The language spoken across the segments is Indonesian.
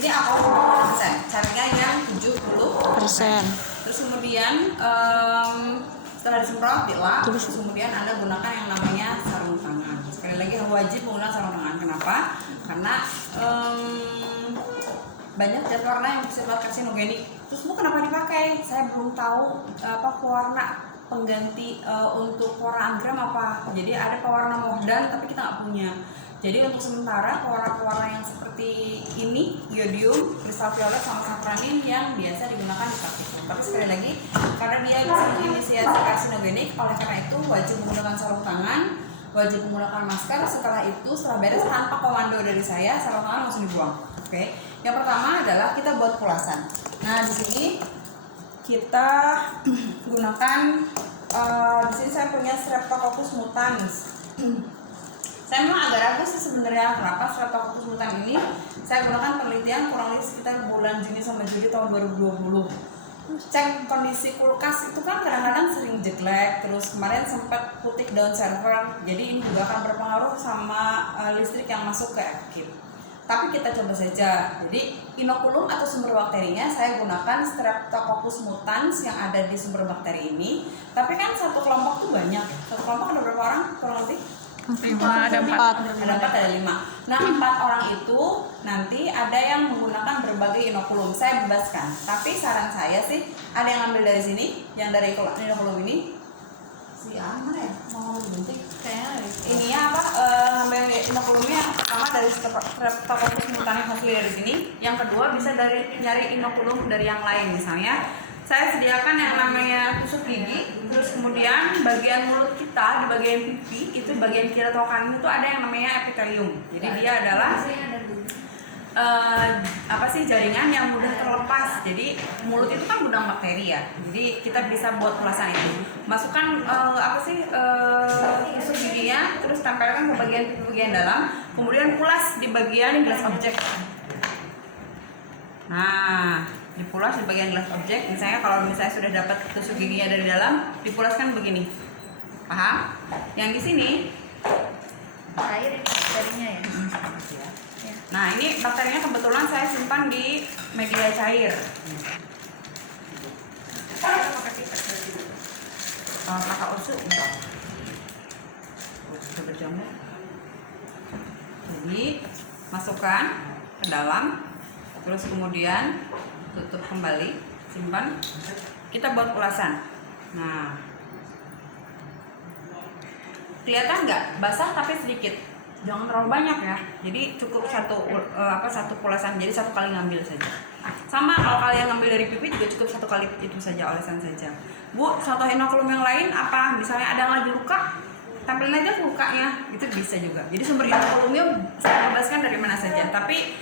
Ini alkohol 20%, caranya yang 70%. Terus kemudian setelah disemprot, dilap, terus kemudian Anda gunakan yang namanya sarung tangan. Sekali lagi wajib menggunakan sarung tangan. Kenapa? Karena banyak zat warna yang bersifat karsinogenik. Terus Bu kenapa dipakai? Saya belum tahu apa pewarna pengganti untuk pewarna anggrek apa. Jadi ada pewarna modern tapi kita nggak punya. Jadi untuk sementara pewarna-pewarna yang seperti ini, iodium, kristal violet, sama safranin yang biasa digunakan di parfum. Tapi sekali lagi, karena dia bisa menginisiasi karsinogenik, oleh karena itu wajib menggunakan sarung tangan, wajib menggunakan masker. Setelah itu, setelah beres tanpa komando dari saya, sarung tangan langsung dibuang. Oke. Yang pertama adalah kita buat pulasan. Nah di sini kita gunakan, di sini saya punya Streptococcus mutans. Saya memang agak ragu sih sebenarnya kenapa Streptococcus mutans ini saya gunakan penelitian kurang lebih sekitar bulan Juni sampai Juli tahun 2020. Cek kondisi kulkas itu kan kadang-kadang sering jelek, terus kemarin sempat putik down server, jadi ini juga akan berpengaruh sama listrik yang masuk ke FKIP. Tapi kita coba saja. Jadi inokulum atau sumber bakterinya saya gunakan Streptococcus mutans yang ada di sumber bakteri ini. Tapi kan satu kelompok tuh banyak. Satu kelompok ada berapa orang kurang lebih? 5, ada 4. Ada 5. Nah 4 orang itu nanti ada yang menggunakan berbagai inokulum. Saya bebaskan. Tapi saran saya sih ada yang ambil dari sini, yang dari inokulum ini. Si mana ya? Mau bentik kayaknya ini ya apa? Ngambil inokulumnya pertama dari Streptococcus mutans hasil dari sini. Yang kedua bisa dari nyari inokulum dari yang lain. Misalnya saya sediakan yang namanya tusuk gigi, terus kemudian bagian mulut kita di bagian pipi itu bagian kiri atau kanan itu ada yang namanya epitelium. Jadi dia adalah jaringan yang mudah terlepas. Jadi mulut itu kan gudang bakteri ya. Jadi kita bisa buat pulasan itu. Masukkan tusuk giginya, terus tempelkan ke bagian dalam, kemudian pulas di bagian glass object. Nah, dipulas di bagian glass object. Misalnya kalau misalnya sudah dapat tusuk giginya dari dalam, dipulaskan begini. Paham? Yang di sini Air bakterinya ya. Nah ini bakterinya kebetulan saya simpan di media cair. Kakak usus enggak. Sudah berjamur. Jadi masukkan ke dalam, terus kemudian tutup kembali, simpan. Kita buat pulasan. Nah, kelihatan nggak? Basah tapi sedikit. Jangan terlalu banyak ya. Jadi cukup satu pulasan. Jadi satu kali ngambil saja. Sama kalau kalian ngambil dari pipi juga cukup satu kali itu saja, olesan saja. Bu, contoh inokulum yang lain apa? Misalnya ada yang lagi luka, tampilin aja lukanya, itu bisa juga. Jadi sumber inokulumnya saya bebaskan dari mana saja. Tapi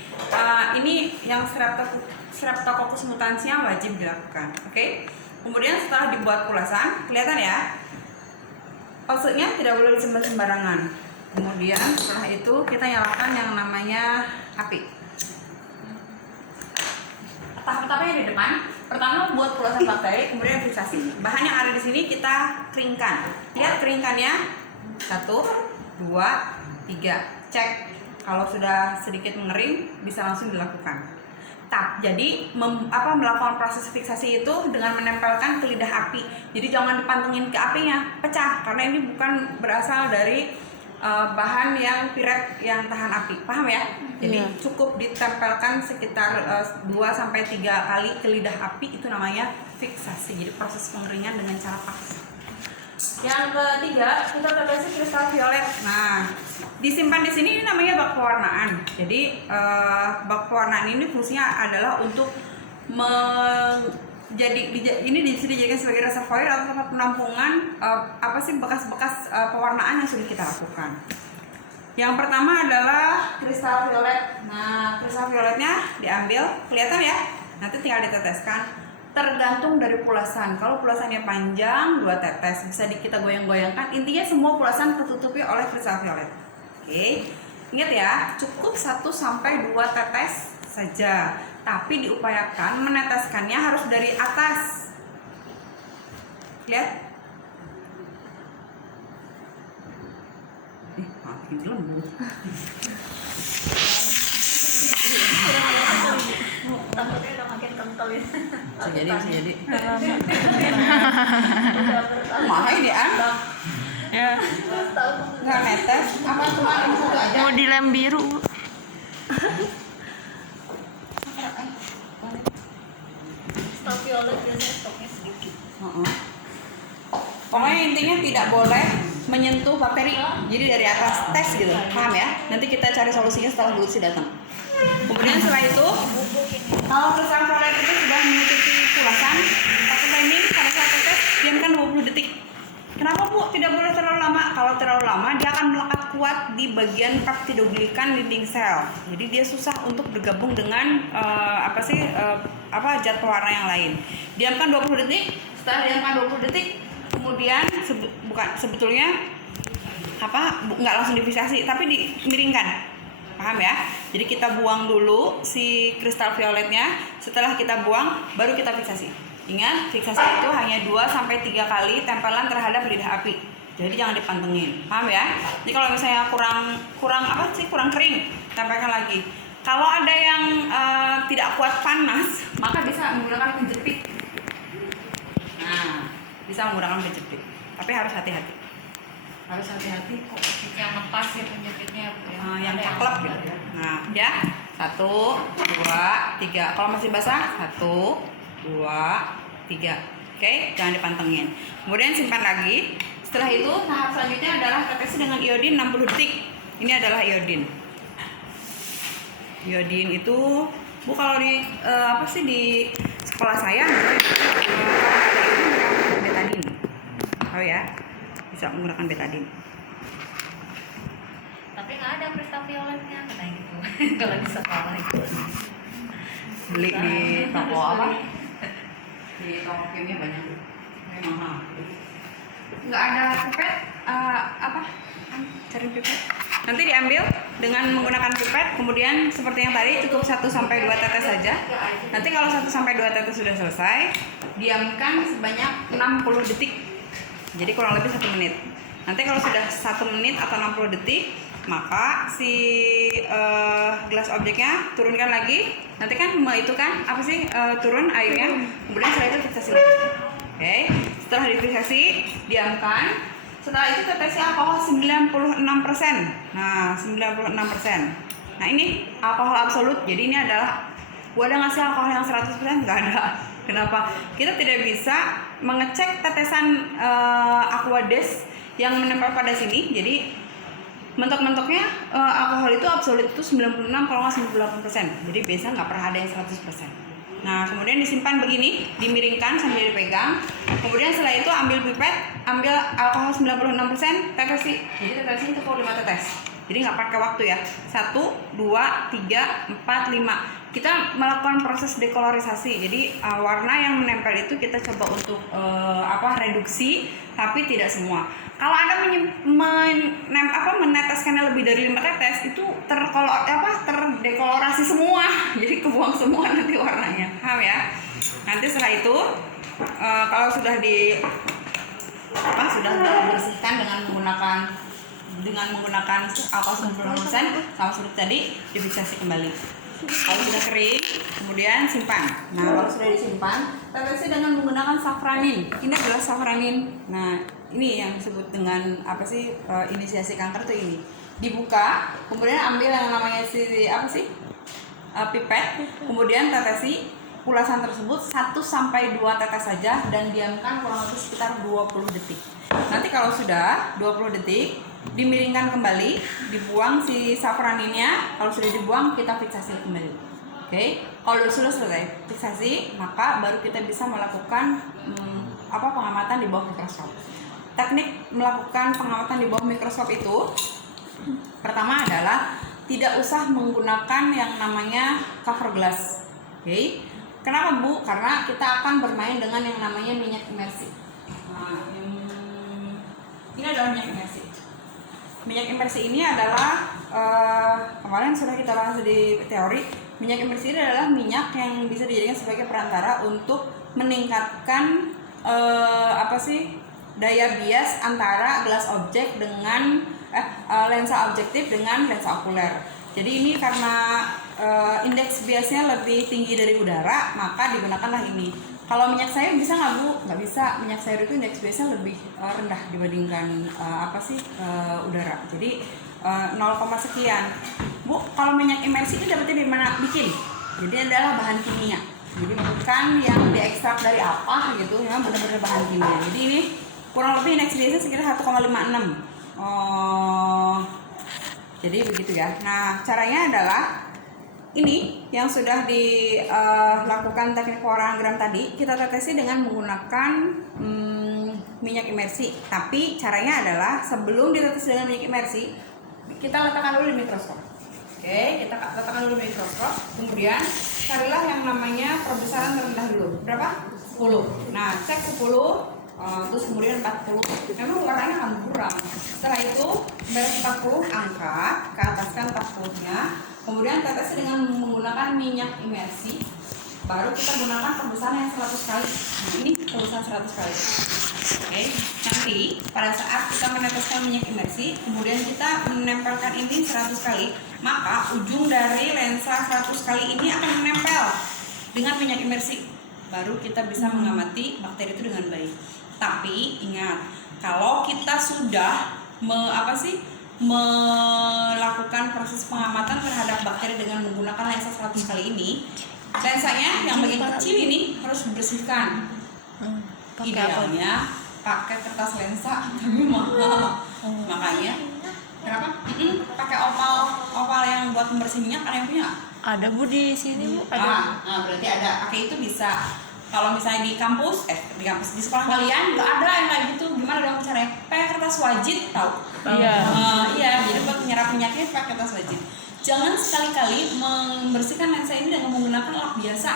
ini yang Streptococcus mutansnya wajib dilakukan. Oke? Kemudian setelah dibuat pulasan, kelihatan ya? Maksudnya tidak boleh disebar sembarangan. Kemudian setelah itu kita nyalakan yang namanya api. Tahap-tahapnya di depan. Pertama buat pulasan bakteri, kemudian fiksasi. Bahan yang ada di sini kita keringkan. Lihat keringkannya. 1, 2, 3. Cek. Kalau sudah sedikit mengering bisa langsung dilakukan. Jadi melakukan proses fiksasi itu dengan menempelkan ke lidah api. Jadi jangan dipantengin ke apinya, pecah karena ini bukan berasal dari bahan yang piret yang tahan api. Paham ya? Jadi cukup ditempelkan sekitar 2-3 kali ke lidah api, itu namanya fiksasi. Jadi proses pengeringan dengan cara paksa. Yang ketiga, kita tetesin kristal violet. Nah, disimpan di sini ini namanya bak pewarnaan. Jadi bak pewarnaan ini fungsinya adalah untuk ini bisa dijadikan sebagai reservoir atau tempat penampungan bekas-bekas pewarnaan yang sudah kita lakukan. Yang pertama adalah kristal violet. Nah, kristal violetnya diambil, kelihatan ya? Nanti tinggal diteteskan. Tergantung dari pulasan. Kalau pulasannya panjang 2 tetes, bisa kita goyang-goyangkan. Intinya semua pulasan tertutupi oleh kristal violet. Oke. Ingat ya, cukup 1-2 tetes saja. Tapi diupayakan meneteskannya harus dari atas. Lihat. Makin lembut. bisa jadi. Udah bertahun. Mahal ini an? Ya. Nggak netes? Apa cuma ini satu aja? Mau dilem biru. Stok violet biasanya stoknya sedikit. Pokoknya intinya tidak boleh menyentuh bakteri. Jadi dari atas tes gitu, paham ya? Nanti kita cari solusinya setelah Bu Lutfi datang. Kemudian setelah itu, kalau kristal violet itu sudah menutupi kulasan, pakai blending pada saat tetes diamkan 20 detik. Kenapa Bu? Tidak boleh terlalu lama. Kalau terlalu lama dia akan melekat kuat di bagian peptidoglikan dinding sel. Jadi dia susah untuk bergabung dengan zat pewarna yang lain. Diamkan 20 detik. Setelah diamkan 20 detik, kemudian sebetulnya nggak langsung difiksasi, tapi dimiringkan. Paham ya? Jadi kita buang dulu si kristal violetnya. Setelah kita buang, baru kita fiksasi. Ingat, fiksasi itu hanya 2-3 kali tempelan terhadap lidah api. Jadi jangan dipantengin. Paham ya? Jadi kalau misalnya kurang kering, tempelkan lagi. Kalau ada yang tidak kuat panas, maka bisa menggunakan penjepit. Nah, bisa menggunakan penjepit. Tapi harus hati-hati. Harus hati-hati kok. Yang ngepas ya penjepitnya ya. Yang caklep gitu. Nah, ya. 1, 2, 3. Kalau masih basah, 1, 2, 3. Oke, jangan dipantengin. Kemudian simpan lagi. Setelah itu tahap selanjutnya adalah tetesi dengan iodin 60 detik. Ini adalah iodin. Iodin itu Bu kalau di di sekolah saya kalau ada iodin menggunakan betadin. Oh ya, bisa menggunakan betadin. Tapi nggak ada kristal violetnya kayak gitu. Kalau di sekolah itu. Beli di toko apa? Di toko kimia banyak. Memang mahal. Nggak ada pipet cari pipet. Nanti diambil dengan menggunakan pipet, kemudian seperti yang tadi cukup 1-2 tetes saja. Nanti kalau 1-2 tetes sudah selesai, diamkan sebanyak 60 detik. Jadi kurang lebih 1 menit. Nanti kalau sudah 1 menit atau 60 detik, maka si gelas objeknya turunkan lagi. Nanti kan itu kan turun airnya. Kemudian setelah itu fiksasi lagi. Oke. Setelah difiksasi, diamkan. Setelah itu tetesi alkohol 96%. Nah, 96%. Nah, ini alkohol absolut. Jadi ini adalah ada nggak sih alkohol yang 100%? Nggak ada. Kenapa? Kita tidak bisa mengecek tetesan Aquades yang menempel pada sini. Jadi mentok-mentoknya alkohol itu absolut itu 96 kalau nggak 98%. Jadi biasa nggak pernah ada yang 100%. Nah, kemudian disimpan begini, dimiringkan sambil dipegang. Kemudian setelah itu ambil pipet, ambil alkohol 96%, tetesi. Jadi tetesnya cukup 5 tetes. Jadi nggak pakai waktu ya. 1, 2, 3, 4, 5. Kita melakukan proses dekolorisasi. Jadi warna yang menempel itu kita coba untuk reduksi, tapi tidak semua. Kalau Anda meneteskannya lebih dari 5 tetes, itu terdekolorasi semua. Jadi kebuang semua nanti warnanya. Paham ya? Nanti setelah itu kalau sudah sudah dibersihkan dengan menggunakan alkohol 90% sama seperti tadi, difiksasi kembali. Kalau sudah kering, kemudian simpan. Nah, kalau sudah disimpan, tetesi dengan menggunakan safranin. Ini adalah safranin. Nah, ini yang disebut dengan inisiasi kanker tuh ini. Dibuka, kemudian ambil yang namanya pipet, kemudian tetesi ulasan tersebut 1-2 tetes saja dan diamkan kurang lebih sekitar 20 detik. Nanti kalau sudah 20 detik, dimiringkan kembali, dibuang si safraninnya. Kalau sudah dibuang, kita fiksasi kembali. Oke. Kalau sudah selesai fiksasi, maka baru kita bisa melakukan pengamatan di bawah mikroskop. Teknik melakukan pengamatan di bawah mikroskop itu pertama adalah tidak usah menggunakan yang namanya cover glass. Oke. Kenapa Bu? Karena kita akan bermain dengan yang namanya minyak imersi. Nah, ini adalah minyak imersi. Minyak imersi ini adalah kemarin sudah kita bahas di teori. Minyak imersi ini adalah minyak yang bisa dijadikan sebagai perantara untuk meningkatkan daya bias antara gelas objek dengan lensa objektif dengan lensa okuler. Jadi ini karena indeks biasnya lebih tinggi dari udara, maka digunakanlah ini. Kalau minyak sayur bisa nggak Bu? Nggak bisa. Minyak sayur itu indeks base-nya lebih rendah dibandingkan udara. Jadi 0, sekian. Bu, kalau minyak imersi itu dapetnya dari mana? Bikin. Jadi adalah bahan kimia. Jadi bukan yang diekstrak dari apa gitu, ya benar-benar bahan kimia. Jadi ini kurang lebih indeks base-nya sekitar 1,56. Jadi begitu ya. Nah, caranya adalah ini yang sudah dilakukan teknik pewarnaan gram tadi, kita tetesi dengan menggunakan minyak imersi. Tapi caranya adalah sebelum ditetes dengan minyak imersi, kita letakkan dulu di mikroskop. Oke, kita letakkan dulu di mikroskop. Kemudian carilah yang namanya perbesaran terendah dulu. Berapa? 10. Nah, cek 10. Terus kemudian 40. Memang warnanya akan berkurang. Setelah itu beres 40, angkat ke ataskan 40-nya. Kemudian tetesi dengan menggunakan minyak imersi. Baru kita gunakan perbesaran yang 100 kali. Nah, ini perbesaran 100 kali. Oke, nanti pada saat kita meneteskan minyak imersi, kemudian kita menempelkan ini 100 kali, maka ujung dari lensa 100 kali ini akan menempel dengan minyak imersi. Baru kita bisa mengamati bakteri itu dengan baik. Tapi ingat, kalau kita sudah melakukan proses pengamatan terhadap bakteri dengan menggunakan lensa 100 kali ini, lensanya yang bagian kecil ini harus dibersihkan. Idealnya pakai kertas lensa, tapi mahal. Makanya kenapa? Pakai opal yang buat membersih minyak. Ada yang punya? Ada Bu di sini Bu. Nah, berarti ada. Pakai itu bisa. Kalau misalnya di sekolah kalian nggak ada yang kayak gitu, gimana dong caranya? Pakai kertas wajit, tahu? Iya. Iya, jadi buat menyerap minyaknya pakai kertas wajit. Jangan sekali-kali membersihkan lensa ini dengan menggunakan lap biasa.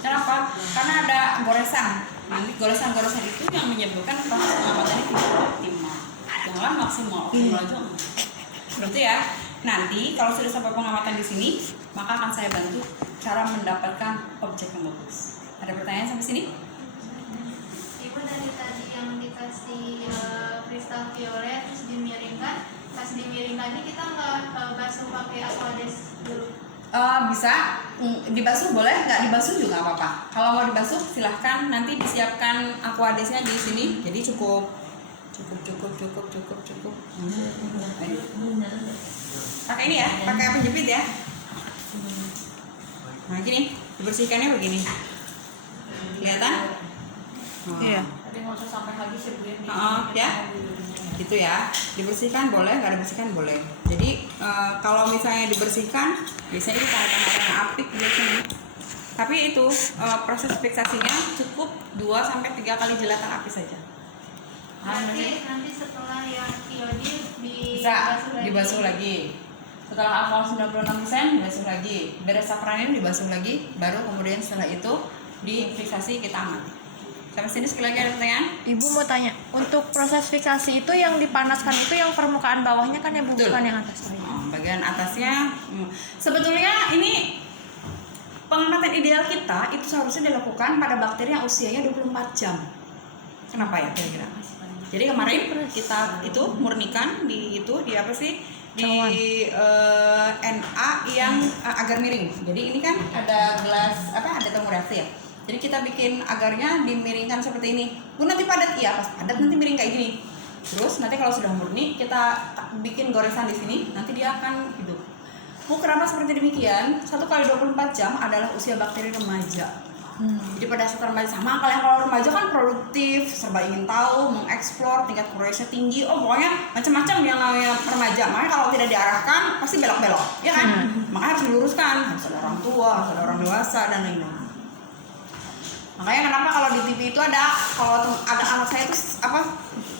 Kenapa? Karena ada goresan. Nanti goresan-goresan itu yang menyebabkan proses pengamatannya tidak optimal. Jangan maksimal aja. Gitu ya. Nanti kalau sudah sampai pengamatan di sini, maka akan saya bantu cara mendapatkan objek yang bagus. Ada pertanyaan sampai sini? Ibu dari tadi yang dikasih kristal violet terus dimiringkan, pas dimiringkan ini kita nggak basuh pakai aquades dulu? Bisa dibasuh boleh, nggak dibasuh juga nggak apa-apa. Kalau mau dibasuh silahkan, nanti disiapkan aquadesnya di sini. Jadi cukup. Pakai ini ya, pakai penjepit ya. Nah gini, dibersihkannya begini. Kelihatan? Iya. Tapi nggak usah sampai habis ya. Gitu ya, dibersihkan boleh, nggak dibersihkan boleh. Jadi kalau misalnya dibersihkan, biasanya itu tanda-tanda warna apik biasanya. Tapi itu proses fiksasinya cukup 2-3 kali jelatan api saja. Nanti setelah yang iodin Bisa dibasuh lagi. Setelah alkohol 96% dibasuh lagi. Beres sapranin dibasuh lagi. Baru kemudian setelah itu difiksasi kita amati. Sampai sini sekali lagi ada pertanyaan? Ibu mau tanya, untuk proses fiksasi itu yang dipanaskan itu yang permukaan bawahnya kan ya Bu, bukan yang atas? Bagian atasnya sebetulnya ini pengamatan ideal kita itu seharusnya dilakukan pada bakteri yang usianya 24 jam. Kenapa ya kira-kira? Jadi kemarin kita itu murnikan di Na yang agar miring. Jadi ini kan ada gelas ada temu reaksi ya. Jadi kita bikin agarnya dimiringkan seperti ini. Bu nanti padat, iya pas padat nanti miring kayak gini. Terus nanti kalau sudah murni kita bikin goresan di sini, nanti dia akan hidup. Bu kenapa seperti demikian? 1 kali 24 jam adalah usia bakteri remaja. Jadi pada saat remaja sama kalau remaja kan produktif, serba ingin tahu, mengeksplor, tingkat curiosity tinggi. Pokoknya macam-macam yang namanya remaja. Makanya kalau tidak diarahkan pasti belok-belok, ya kan? Makanya harus diluruskan, harus ada orang tua, harus ada orang dewasa dan lain-lain. Makanya kenapa kalau di TV itu kalau ada anak saya itu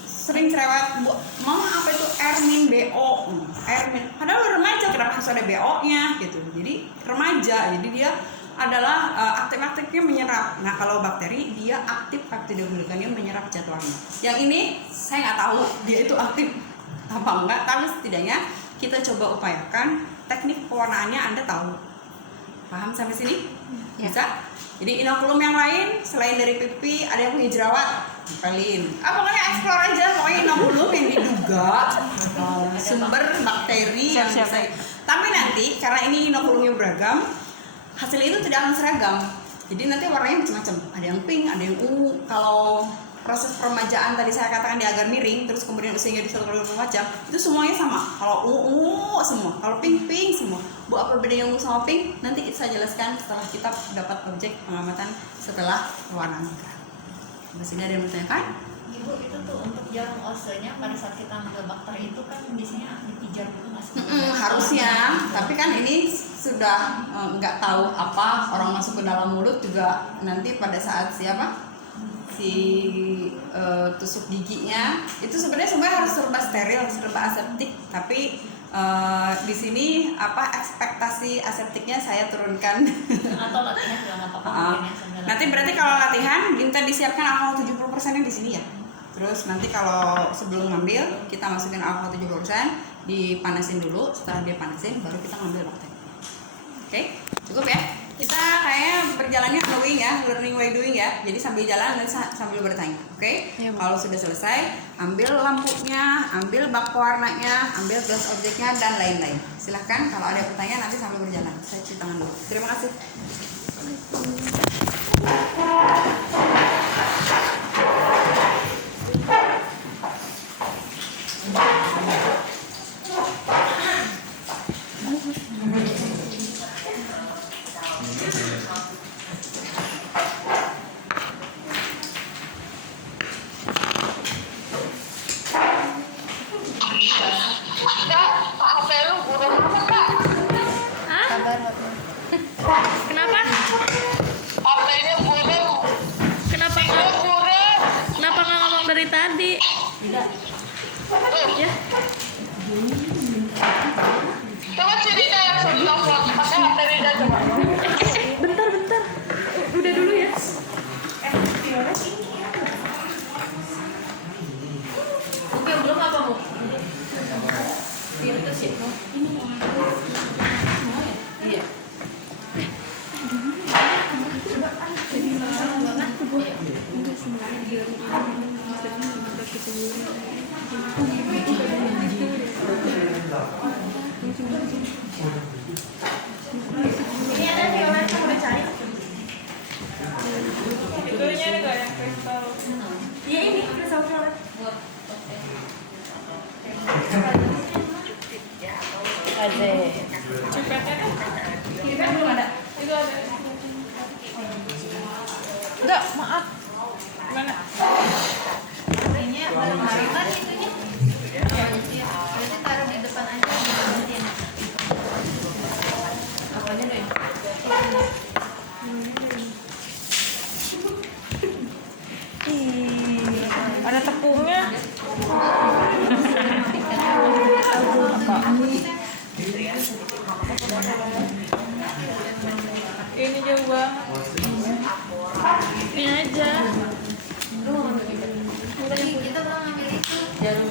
sering cerewet, Bu, mama apa itu Ermin BO, Ermin. Padahal udah remaja, kenapa harus ada BO-nya gitu. Jadi remaja, jadi dia adalah aktif-aktifnya menyerap. Nah kalau bakteri dia aktif peptidoglikanium menyerap jadwalnya. Yang ini saya nggak tahu dia itu aktif apa enggak, tapi setidaknya kita coba upayakan teknik pewarnaannya Anda tahu. Paham sampai sini? Bisa? Jadi inokulum yang lain selain dari pipi ada yang punya jerawat, tempelin. Pokoknya explore aja, pokoknya inokulum yang diduga sumber bakteri yang bisa. Tapi nanti karena ini inokulumnya beragam, hasil itu tidak akan seragam. Jadi nanti warnanya macam-macam, ada yang pink, ada yang ungu. Kalau proses peremajaan tadi saya katakan dia agar miring, terus kemudian usianya di 1,5 jam, itu semuanya sama. Kalau ungu semua, kalau pink semua. Bu, apa bedanya ungu sama pink? Nanti saya jelaskan setelah kita dapat objek pengamatan setelah warna anggrek. Masih ada yang mau tanyakan? Ibu, itu tuh untuk jarum osenya pada saat kita ambil bakteri itu kan biasanya dipijat dulu nggak sih? Harusnya, tapi kan ini sudah nggak tahu apa orang masuk ke dalam mulut juga nanti pada saat siapa si tusuk giginya itu sebenarnya semuanya harus serba steril, serba aseptik, tapi di sini apa ekspektasi aseptiknya saya turunkan. Atau latihan juga nggak apa-apa mungkin ya, sambil Nanti berarti kalau latihan minta disiapkan alkohol 70% nya di sini ya. Terus nanti kalau sebelum ngambil kita masukin alkohol 70%, dipanasin dulu, setelah dia panasin baru kita ngambil bakteri. Oke, cukup ya. Kita kayaknya berjalannya knowing ya, learning by doing ya. Jadi sambil jalan dan sambil bertanya. Oke? Iya, Bu. Kalau sudah selesai, ambil lampunya, ambil bak warnanya, ambil gelas objeknya dan lain-lain. Silahkan kalau ada pertanyaan nanti sambil berjalan. Saya cuci tangan dulu. Terima kasih. Kenapa? Kenapa nggak ngomong dari tadi? Ya. Coba si Rida yang sudah telepon, pakai HP Rida coba. Bentar. Udah dulu ya. Oke, belum apa Bu? Virtus ya. Iya. Ini ada violet yang udah cari. Itunya ada nggak yang kristal? Iya ini kristal violet. Cipetnya kan? Kita belum ada. Itu ada. Enggak, maaf. Mana? Kayaknya bareng-bareng tadi itunya. Berarti taruh di depan aja. Apanya deh? Ada tepungnya. Ini jauh banget. Ini aja. Kita belum ambil itu. Jarum